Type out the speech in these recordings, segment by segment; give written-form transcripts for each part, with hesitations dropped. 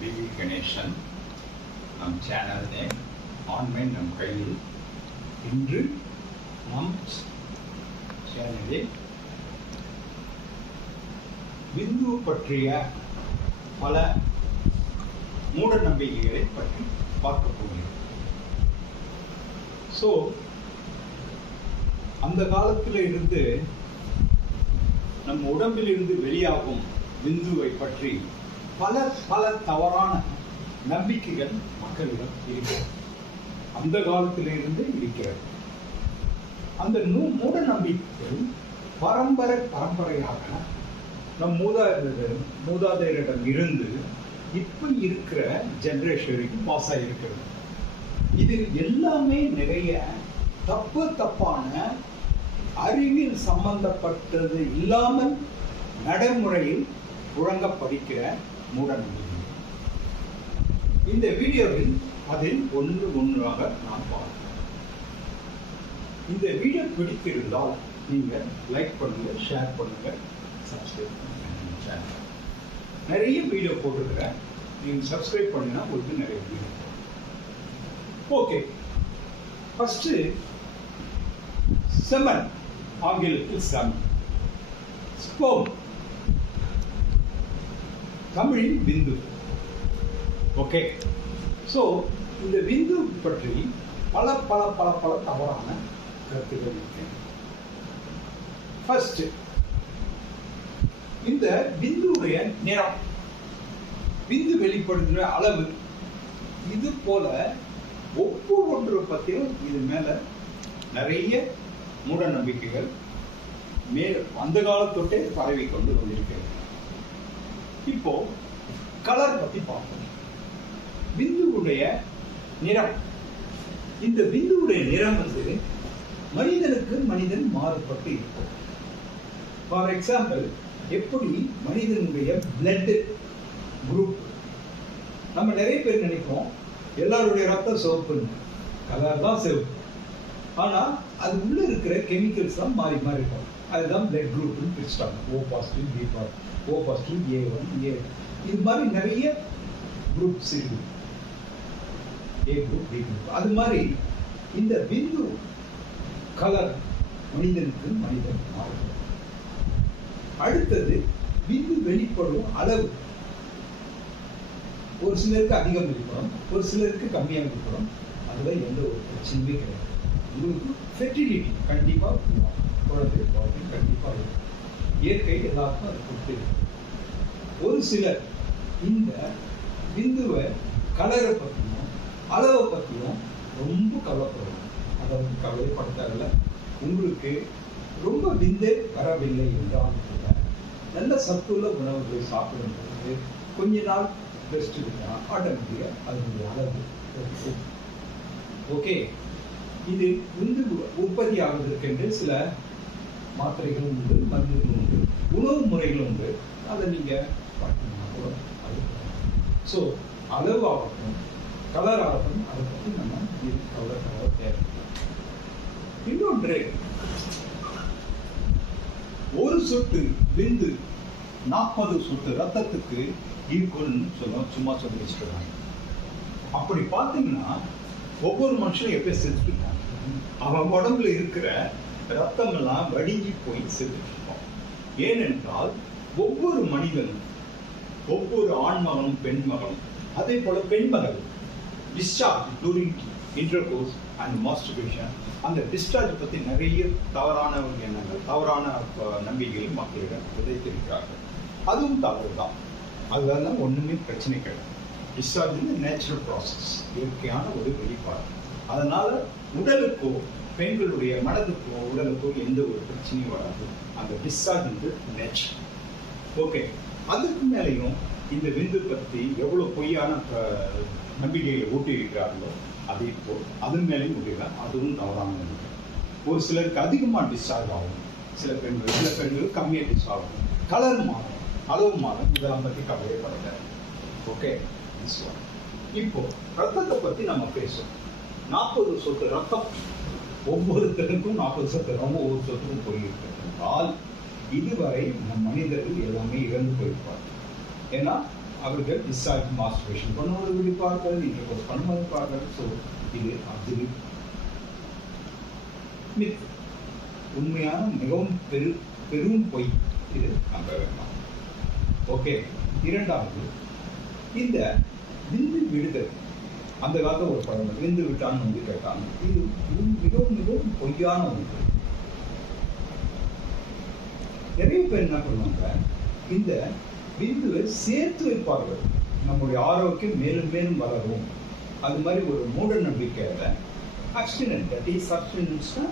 BB Ganeshan. நம் channel name online நம் கையில். இன்று நம் சேனலில் விந்து பற்றிய பல மூட நம்பிக்கைகளை பற்றி பார்க்க போகிறோம். ஸோ அந்த காலத்தில் இருந்து நம் உடம்பில் இருந்து வெளியாகும் விந்துவை பற்றி பல பல தவறான நம்பிக்கைகள் மக்களிடம் இருக்கிறது. அந்த காலத்திலிருந்து இருக்கிறது. அந்த மூட நம்பிக்கைகள் பரம்பரையாக நம் மூதாதையரிடம் இருந்து இப்ப இருக்கிற ஜெனரேஷனுக்கு பாஸ் ஆகியிருக்கிறது. இது எல்லாமே நிறைய தப்பான அறிவியல் சம்பந்தப்பட்டது இல்லாமல் நடைமுறையில் புழங்கப்படுகிற மூடநம்பிக்கை. இந்த வீடியோவில் அதில் ஒன்றாக நாம் பார்ப்போம். இந்த வீடியோ பிடித்திருந்தால் நீங்கள் லைக் பண்ணுங்க, ஷேர் பண்ணுங்க, சப்ஸ்கிரைப் பண்ணுங்க. நிறைய வீடியோ போட்டுருக்கிறேன். நீங்கள் சப்ஸ்கிரைப் பண்ணினா உங்களுக்கு நிறைய வீடியோ. ஓகே, ஃபர்ஸ்ட் செமன், ஆங்கிலத்தில் செமன், ஸ்போம், தமிழில் விந்து. ஓகே, ஸோ இந்த விந்து பற்றி பல பல பல பல தவறான கருத்துக்கள் இருக்கு. ஃபர்ஸ்ட், இந்த விந்துடைய நிறம், விந்து வெளிப்படுகிற அளவு, இது போல ஒவ்வொரு பற்றியும் இது மேல நிறைய மூட நம்பிக்கைகள் அந்த காலத்தொட்டே பரவி கொண்டு வந்திருக்கிறது. இப்போ கலர் பத்தி பார்ப்போம். விந்துவுடைய நிறம், இந்த விந்துவுடைய நிறம் மனிதனுக்கு மனிதன் மாறுபட்டு இருக்கும். ஃபார் எக்ஸாம்பிள், எப்படி மனிதனுடைய பிளட் குரூப், நம்ம நிறைய பேர் நினைப்போம் எல்லாருடைய ரத்தம் சிவப்புன்னு. கலர் தான் சிவப்பு, ஆனா அது உள்ள இருக்கிற கெமிக்கல்ஸ் தான் மாறி மாறி இருக்கும். அதுதான் பிளட் குரூப்னு பிரிச்சுட்டாங்க. O positive, B positive, O positive, A1, A, இது மாதிரி நிறைய குரூப்ஸ் இருக்கு. A group, B group. அது மாதிரி இந்த விந்து கலர் மனிதனுக்கு மனிதன் மாறுபடும். அடுத்தது விந்து வெளிப்படும் அளவு. ஒரு சிலருக்கு அதிகம் வெளிப்படும், ஒரு சிலருக்கு கம்மியாக வெளிப்படும். அதுல எந்த ஒரு பிரச்சனையுமே கிடையாது. உங்களுக்கு ஃபெர்டிலிட்டி கண்டிப்பா குழந்தை கண்டிப்பா இருக்கும். இயற்கை எல்லாருக்கும் அது கொடுத்து. ஒரு சிலர் இந்த விந்துவை கலரை பற்றியும் அளவை பற்றியும் ரொம்ப கவலைப்படுவாங்க. அதாவது கவலைப்படுத்தாங்கல்ல, உங்களுக்கு ரொம்ப விந்தே வரவில்லை என்றால் கூட நல்ல சத்துள்ள உணவுகளை சாப்பிடும்போது கொஞ்ச நாள் ரெஸ்ட் எடுத்தா ஆட்டோமேட்டிக்காக அதனுடைய அளவு. ஓகே, இது விந்து உற்பத்தி ஆகுவதற்கென்று சில மாத்திரைகளும் உண்டு, மருந்துகளும் உண்டு, உணவு முறைகளும் உண்டு. அதை நீங்க பார்த்தீங்கன்னா கூட அது. ஸோ அளவு ஆகட்டும், கலர் ஆகட்டும், அதை பற்றி நம்ம கவலை தேவை. இன்னொன்று, ஒரு சொட்டு விந்து 40 சொட்டு ரத்தத்துக்கு ஈக்குவல்னு சும்மா சொல்லி வச்சுக்கிறாங்க. அப்படி பார்த்தீங்கன்னா ஒவ்வொரு மனுஷனும் எப்போ செத்துட்டாங்க, அவன் உடம்புல இருக்கிற ரத்தம் எல்லாம் வடிஞ்சி போய் செத்துட்டு இருப்பான். ஏனென்றால் ஒவ்வொரு மனிதனும், ஒவ்வொரு ஆண்மகனும் பெண் மகனும், அதே போல பெண்மகள் discharge during intercourse and masturbation, அந்த டிஸ்சார்ஜ் பற்றி நிறைய தவறான எண்ணங்கள், தவறான நம்பிக்கைகள் மக்களிடம் விதைத்திருக்கிறார்கள். அதுவும் தவறு தான். அதெல்லாம் ஒண்ணுமே பிரச்சனை கிடையாது. டிஸ்சார்ஜ் நேச்சுரல் ப்ராசஸ், இயற்கையான ஒரு வெளிப்பாடு. அதனால உடலுக்கோ பெண்களுடைய மனதுக்கோ உடலுக்கோ எந்த ஒரு பிரச்சனையும் வராது. அந்த டிஸ்சார்ஜ் நேச்சுரல். ஓகே, அதுக்கு மேலேயும் இந்த விந்து பற்றி எவ்வளவு பொய்யான நம்பிக்கைகளை ஊட்டி இருக்கிறார்களோ அதே போல் அது மேலேயும் முடியலாம். அதுவும் தவறான நம்பிக்கை. ஒரு சிலருக்கு அதிகமாக டிஸ்சார்ஜ் ஆகும், சில பெண்கள் கம்மியாக டிஸ்சார்ஜ் ஆகும், கலர் மாறும், அளவு மாறும். இதெல்லாம் பற்றி கவலைப்படல. ஓகே, இப்போ ரத்தத்தை பத்தி நம்ம பேசுவோம். 40 சொட்டு ரத்தம் ஒவ்வொருத்தருக்கும் 40 சொட்டு ரத்தம் ஒவ்வொரு சொத்துக்கும் போயிருக்கிறால் இதுவரை நம் மனிதர்கள் எல்லாமே இறந்து போயிருப்பார். ஏன்னா அவர்கள் டிஸ்சார்ஜ் மாஸ்டர்பேஷன் பண்ணுவது விடுப்பார்கள், இன்டர்கோர்ஸ் பண்ணுவது விடுப்பார்கள். ஸோ இது அது மித், உண்மையான மிகவும் பெரும் பொய். இது நம்ப வேண்டாம். ஓகே. இரண்டாவது, இந்த விந்து விடுதல். அந்த காலத்தில் ஒரு படம் விந்து விட்டான்னு வந்து கேட்டாங்க. இது மிகவும் மிகவும் பொய்யான ஒன்று. நிறைய பேர் என்ன பண்ணுவாங்க, இந்த விந்துவை சேர்த்து வைப்பார்கள், நம்முடைய ஆரோக்கியம் மேலும் மேலும் வளரும். அது மாதிரி ஒரு மூட நம்பிக்கையில அப்ஸ்டினன்ஸ்னா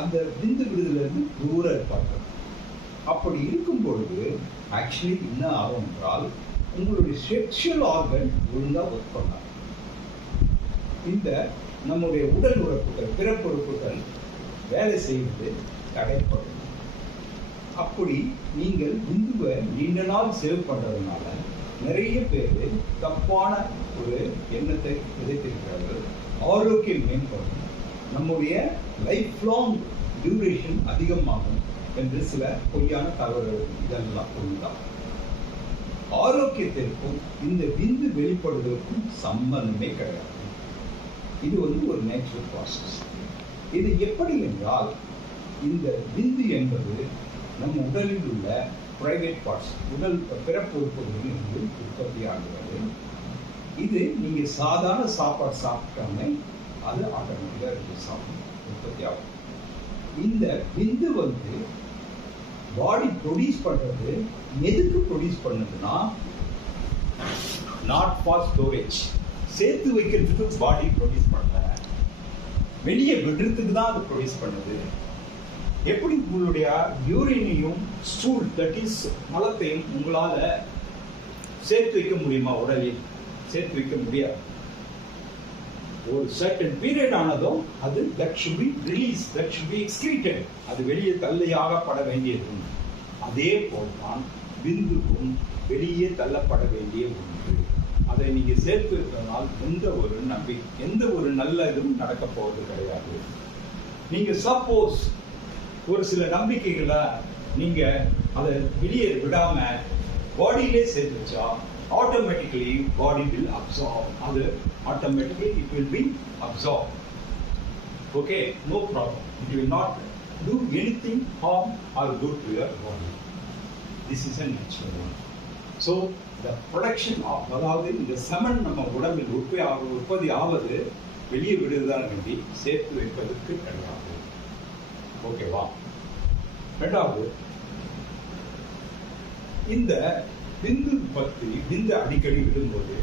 அந்த விந்து விடுதலிருந்து தூர இருப்பார்கள். அப்படி இருக்கும் பொழுது ஆக்சுவலி என்ன ஆகும் என்றால், உங்களுடைய செக்ஷுவல் ஆர்கன் ஒழுங்காக ஒர்க் பண்ணாது. இந்த நம்முடைய உடல் உறுப்புகள், பிறப்புறுப்புகள் வேலை செய்வது தடைப்படும். அப்படி நீங்கள் விந்துவை நீண்ட நாள் சேவ் பண்றதுனால நிறைய பேர் தப்பான ஒரு எண்ணத்தை விதைத்திருக்கிறார்கள். ஆரோக்கியம் மேம்படும், நம்முடைய லைஃப் லாங் டியூரேஷன் அதிகமாகும் என்று சில பொய்யான தகவல்கள். இதெல்லாம் பொய்தான். ஆரோக்கியத்திற்கும் இந்த விந்து வெளிப்படுவதற்கும் சம்பந்தமே கிடையாது. இது ஒரு நேச்சுரல் ப்ராசஸ். இது எப்படி என்றால், இந்த விந்து என்பது நம் உடலில் உள்ள பிரைவேட் பார்ட்ஸ், உடல் பிறப்புறுப்புகளில் இருந்து உற்பத்தி ஆகிறது. இது நீங்க சாதாரண சாப்பாடு சாப்பிட்டாம அது ஆட்டோமேட்டிக்கா உற்பத்தி ஆகும். இந்த விந்து பாடி ப்ரொடியூஸ் பண்றது எதுக்கு ப்ரொடியூஸ் பண்ணுதுன்னா, நாட் ஃபார் ஸ்டோரேஜ், சேர்த்து வைக்கிறதுக்கு பாடி ப்ரொடியூஸ் பண்ணல, வெளியே விடுறதுக்கு தான் அது ப்ரொடியூஸ் பண்ணுது. எப்படி உங்களுடைய யூரினையும் ஸ்டூல், தட் இஸ் மலத்தையும் உங்களால சேர்த்து வைக்க முடியுமா? உடலில் சேர்த்து வைக்க முடியாது. ஒரு சர்டன் பீரியட் ஆனதும் அது that should be released, that should be excreted, அது வெளியே தள்ளையாகப்பட வேண்டியது. அதே போல்தான் விந்துவும் வெளியே தள்ளப்பட வேண்டிய ஒன்று. அதை நீங்க சேர்த்து வைப்பதனால் எந்த ஒரு நல்ல இதுவும் நடக்க போவது கிடையாது. நீங்க சப்போஸ் ஒரு சில நம்பிக்கைகளை நீங்க அதை வெளியே விடாம பாடியிலே சேர்த்து வச்சா, automatically body will absorb, automatically it will be absorbed. Okay, no problem. It will not do anything harm or good to your body. This is a natural one. So the production of, அதாவது இந்த semen நம்ம உடம்பில் உற்பத்தி ஆவது வெளியே விடுவதால் வேண்டி சேர்த்து வைப்பதற்கு கிடையாது. ஓகேவா? ரெண்டாவது, இந்த விந்து அடிக்கடி விடும்போது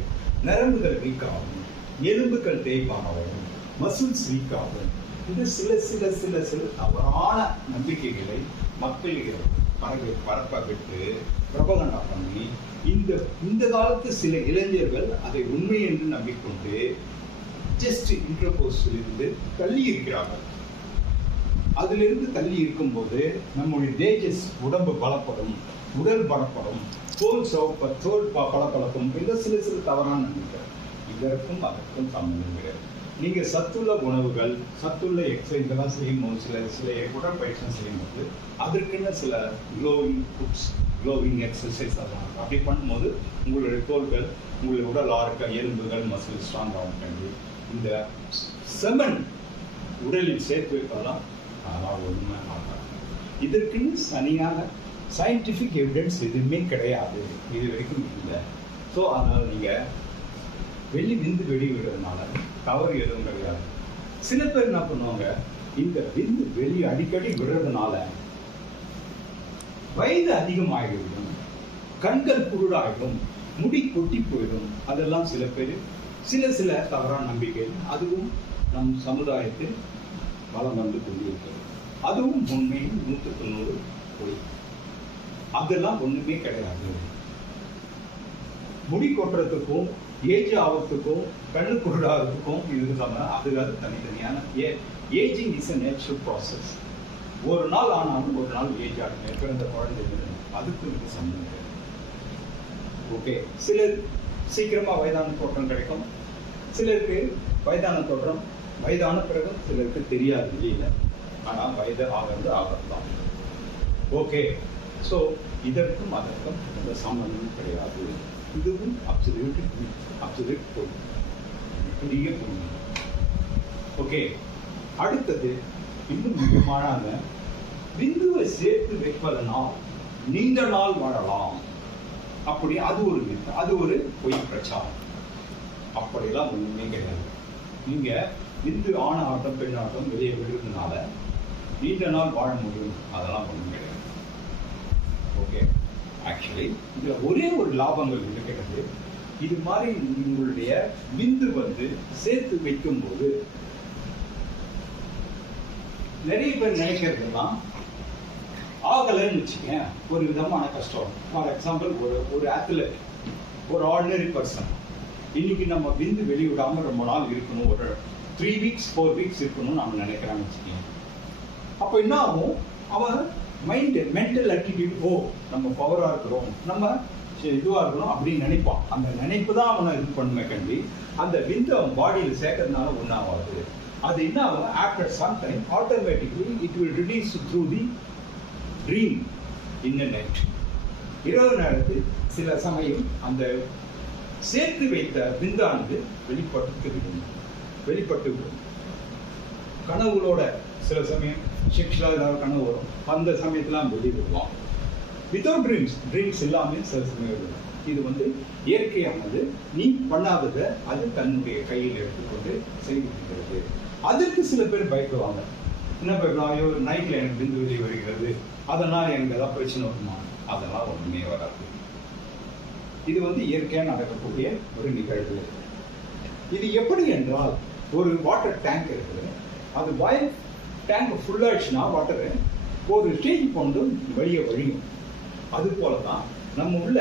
நரம்புகள் வீக் ஆகும், எலும்புகள் தேய்மானவும், மசில்ஸ் வீக் ஆகும். இது சில தவறான நம்பிக்கைகளை மக்கள் பரப்ப விட்டு பிரபகண்டா பண்ணி இந்த காலத்து சில இளைஞர்கள் அதை உண்மை என்று நம்பிக்கொண்டு ஜஸ்ட் இன்டர்கோர்ஸிலிருந்து தள்ளி இருக்கிறார்கள். அதிலிருந்து தள்ளி இருக்கும்போது நம்முடைய தேஜஸ் உடம்பு பலப்படும், உடல் பலப்படும், தோல் பலப்பழக்கம். இந்த சில தவறான நம்பிக்கை. இதற்கும் அதற்கும் சம்பந்தம் கிடையாது. நீங்க சத்துள்ள உணவுகள், சத்துள்ள எக்ஸசைஸ் எல்லாம் செய்யும்போது, சில உடற்பயிற்சி செய்யும்போது அதற்குன்னு சில க்ளோவிங் ஃபுட்ஸ், க்ளோவிங் எக்ஸசைஸ் அதெல்லாம் அப்படி பண்ணும்போது உங்களுடைய தோள்கள், உங்களுடைய உடல் ஆரோக்கிய எலும்புகள், மசில் ஸ்ட்ராங் ஆகும். இந்த செமன் உடலில் சேர்த்து வைப்பதெல்லாம் அதெல்லாம் ஒன்றுமே ஆகாது. இதற்குன்னு தனியான சயின்டிஃபிக் எவிடன்ஸ் எதுவுமே கிடையாது, இது வரைக்கும் இல்லை. ஸோ அதனால் நீங்கள் விந்து விடுறதுனால தவறு எதுவும் கிடையாது. சில பேர் என்ன பண்ணுவாங்க, இந்த விந்து அடிக்கடி விடுறதுனால வயது அதிகமாகிவிடும், கண்கள் குருடாகிடும், முடி கொட்டி போயிடும். அதெல்லாம் சில பேர் சில தவறான நம்பிக்கை. அதுவும் நம் சமுதாயத்தில் வளம் வந்து கொண்டிருக்கிறது. அதுவும் உண்மையும் 190 பொய். அதெல்லாம் ஒண்ணுமே கிடையாது. முடி கொட்டுறதுக்கும் ஏஜ் ஆகிறதுக்கும் கண்ணு குருடாகிறதுக்கும் அது தனித்தனியான. Ageing is a natural process. ஒரு நாள் ஆனாலும் ஒரு நாள் ஏஜ் ஆகுங்க. பிறந்த குழந்தைகள் அதுக்கு இது சம்பந்தம் கிடையாது. ஓகே, சிலர் சீக்கிரமா வயதான தோற்றம் கிடைக்கும், சிலருக்கு வயதான தோற்றம் வயதான பிறகு சிலருக்கு தெரியாது வெளியில, ஆனா வயது ஆகிறதுதான். ஓகே, ஸோ இதற்கும் அதற்கும் எந்த சம்பந்தமும் கிடையாது. இதுவும் அப்சல்யூட் பொய், பெரிய பொய். ஓகே, அடுத்தது இன்னும் முக்கியமான விந்துவை சேர்த்து வைப்பதனால் நீண்ட நாள் வாழலாம். அப்படி அது ஒரு வித்து, அது ஒரு பொய் பிரச்சாரம். அப்படியெல்லாம் ஒண்ணுமே கிடையாது. நீங்க விந்து ஆண் ஆட்டம் பெண் ஆட்டம் வெளியே விடுறதுனால நீண்ட நாள் வாழ முடியும், அதெல்லாம் ஒன்றும் கிடையாது. ஓகே, ஆக்சுவலி இதுல ஒரே ஒரு லாபங்கள் இருக்கிறது. இது மாதிரி உங்களுடைய விந்து சேர்த்து வைக்கும் போது நிறைய பேர் நினைக்கிறதுலாம் ஆகலைன்னு வச்சுக்கேன், ஒரு விதமான கஷ்டம். ஃபார் எக்ஸாம்பிள், ஒரு அத்லெட், ஒரு ஆர்டினரி பர்சன், இன்னைக்கு நம்ம விந்து வெளிவிடாம ரொம்ப நாள் இருக்கணும், ஒரு 3 வீக்ஸ் 4 வீக்ஸ் இருக்கணும்னு நம்ம நினைக்கிறான்னு வச்சுக்கேன். அப்போ என்ன ஆகும், அவன் மென்டல் ஆட்டிடியூட், நம்ம பவரா இருக்கிறோம், நம்ம இதுவா இருக்கணும் அப்படின்னு நினைப்பான். அந்த நினைப்பு தான் அவனை இது பண்ணுமே கண்டி, அந்த விந்து அவன் பாடியில் சேர்க்கறதுனால ஒன்றாகாது. அது என்ன ஆகும், after some time automatically it will release through the dream in the night. இரவு நேரத்தில் சில சமயம் அந்த சேர்த்து வைத்த விந்தானது வெளிப்பட்டு விடும். கனவுகளோட சில சமயம் செக்ஷுவலாக ஏதாவது கனவு வரும், அந்த சமயத்தில் வெளியிடுவான். வித்தவுட் ட்ரீம்ஸ் எல்லாமே சில சமயம் வரும். இது இயற்கையானது, நீ பண்ணாததை அது தன்னுடைய கையில் எடுத்துக்கொண்டு செய்து. அதுக்கு சில பேர் பயப்படுவாங்க. என்ன பயப்படுவாங்க, ஐயோ நைட்ல எனக்கு விந்து வெளியே வருகிறது, அதனால் எனக்கு ஏதாவது பிரச்சனை வருமா? அதெல்லாம் ஒன்றுமே வராது. இது இயற்கையாக நடக்கக்கூடிய ஒரு நிகழ்வு. இது எப்படி என்றால், ஒரு வாட்டர் டேங்க் இருக்குது, அது வாயில் டேங்க் ஃபுல்லாகிடுச்சுன்னா வாட்டரு ஒரு ஸ்டேஜ் கொண்டு வெளியே வழியும். அது போல தான் நம்ம உள்ள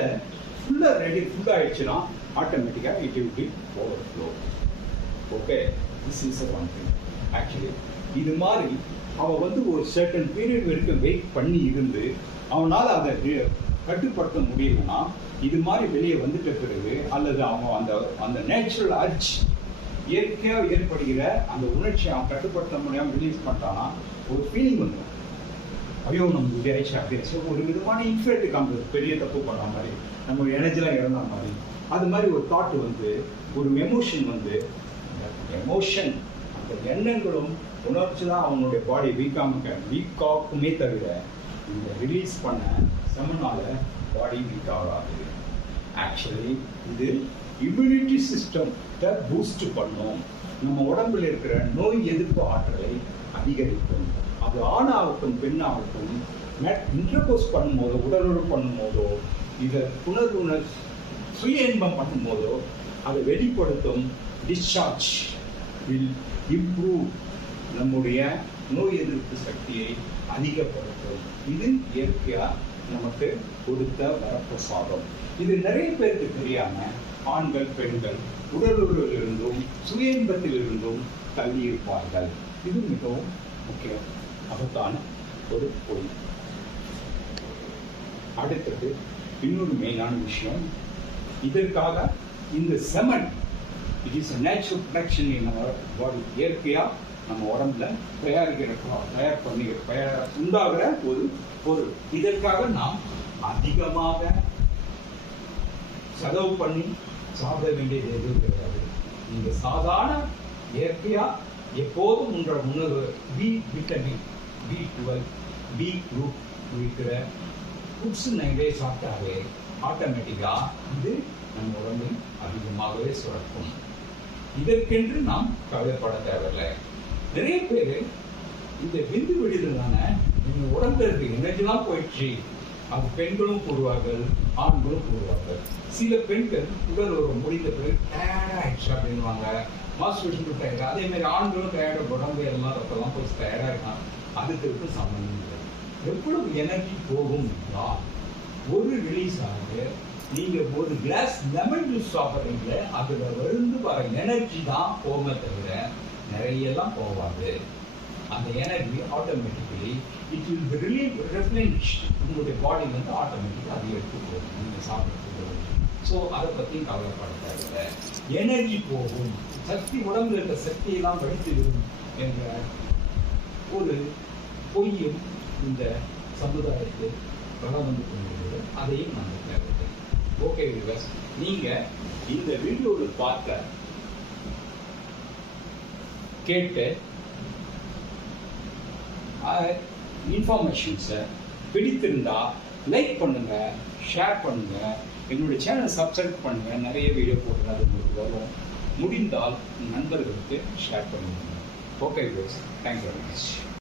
ஃபுல்லாகிடுச்சுன்னா ஆட்டோமேட்டிக்காக it will B overflow. Okay, this is one thing. Actually இது மாதிரி அவன் ஒரு சர்டன் பீரியட் வரைக்கும் வெயிட் பண்ணி இருந்து அவனால் அதை கட்டுப்படுத்த முடியலன்னா, இது மாதிரி வெளியே வந்துட்ட பிறகு, அல்லது அவன் அந்த நேச்சுரல் அர்ஜ், இயற்கையாக ஏற்படுகிற அந்த உணர்ச்சியை அவன் கட்டுப்படுத்த முடியாமல் ரிலீஸ் பண்ணிட்டானா, ஒரு ஃபீலிங் வந்துடும், ஐயோ நம்ம இப்படி ஆயிடுச்சு அப்படி ஆயிடுச்சு, ஒரு விதமான இன்ஃபெக்ட் காமிது, பெரிய தப்பு பண்ண மாதிரி, நம்ம எனர்ஜிலாம் இறந்த மாதிரி. அது மாதிரி ஒரு தாட் ஒரு எமோஷன் எமோஷன், அந்த எண்ணங்களும் உணர்ச்சி தான் அவனுடைய பாடி வீக்காக்குமே தவிர, இந்த ரிலீஸ் பண்ண செமனால பாடி வீக் ஆகாது. ஆக்சுவலி இது இம்யூனிட்டி சிஸ்டத்தை பூஸ்ட் பண்ணும், நம்ம உடம்புல இருக்கிற நோய் எதிர்ப்பு ஆற்றலை அதிகரிக்கும். அது ஆணாகட்டும் பெண்ணாகட்டும், இன்டர்கோர்ஸ் பண்ணும்போதோ உடலுறவு பண்ணும்போதோ, இதை சுய இன்பம் பண்ணும்போதோ அதை வெளிப்படுத்தும். டிஸ்சார்ஜ் வில் இம்ப்ரூவ், நம்முடைய நோய் எதிர்ப்பு சக்தியை அதிகப்படுத்தும். இது இயற்கையா நமக்கு கொடுத்த வரப்பிரசாதம். இது நிறைய பேருக்கு தெரியாம ஆண்கள் பெண்கள் உடலுறவிலிருந்தும் சுய இன்பத்திலிருந்தும் தள்ளி இருப்பார்கள். இது மிகவும் முக்கியம், அதற்கான ஒரு பொய். அடுத்தது இன்னொரு மெயினான விஷயம், இதற்காக இந்த semen, it is natural production in our body. இயற்கையா நம்ம உடம்புல தயார் பண்ணி உண்டாகிற ஒரு பொருள். இதற்காக நாம் அதிகமாக செலவு பண்ணி சாப்பிட வேண்டியது எதுவும் கிடையாது. நீங்க சாதாரண இயற்கையா எப்போதும் உணவு B vitamin, B12, B group இருக்கிற ஃபுட்ஸ் நிறைய சாப்பிட்டாவே ஆட்டோமேட்டிக்கா இது நம்ம உடம்பில் அதிகமாகவே சுரக்கும். இதற்கென்று நாம் கவலைப்பட தேவையில்லை. நிறைய பேர் இந்த விந்து விடுதலான இந்த உடம்புல இருக்க எனர்ஜிலாம் போயிடுச்சு, அது பெண்களும் கூறுவார்கள் ஆண்களும் கூறுவார்கள். சில பெண்கள் உடல் ஒரு முடிந்த பிறகு டயர்ட் ஆயிடுச்சு அப்படின்வாங்க, மாஸ்டர்பேஷன் டயர்டு. அதே மாதிரி ஆண்களும் டயர்டு, உடம்பு எல்லாம் ரத்தம்லாம் போய் டயர்டா இருக்கான். அதுக்கு இருக்கு சம்பந்தம் இல்லை. எவ்வளவு எனர்ஜி போகும் என்றால், ஒரு ரிலீஸ் ஆகுது, நீங்க ஒரு கிளாஸ் லெமன் ஜூஸ் சாப்பிட்றீங்க, அதுல விழுந்து வர எனர்ஜி தான் போகுமே தவிர நிறைய எல்லாம் போகாது. அந்த energy automatically it will be replenish. உங்களுடைய பாடி ஆட்டோமேட்டிக்காக அதை எடுத்து போகும் நீங்க சாப்பிட்றது. ஸோ அதை பற்றி கவலைப்பட தேவையில்லை. எனர்ஜி போகும், சக்தி உடம்புல இருக்க சக்தியெல்லாம் வடித்துவிடும் என்ற ஒரு பொய்யும் இந்த சமுதாயத்தில் வளம் வந்து கொண்டிருக்கிறது. அதையும் நம்ம தேவையில்லை. ஓகே வியூவர்ஸ், நீங்கள் இந்த வீடியோவில் பார்த்த கேட்டு இன்ஃபர்மேஷன்ஸை பிடித்திருந்தா லைக் பண்ணுங்கள், ஷேர் பண்ணுங்கள், எங்களுடைய சேனலை சப்ஸ்கிரைப் பண்ணுங்கள். நிறைய வீடியோ போட்டு அது உங்களுக்கு வரும். முடிந்தால் நண்பர்களுக்கு ஷேர் பண்ணுங்கள். Okay viewers, thank you very much.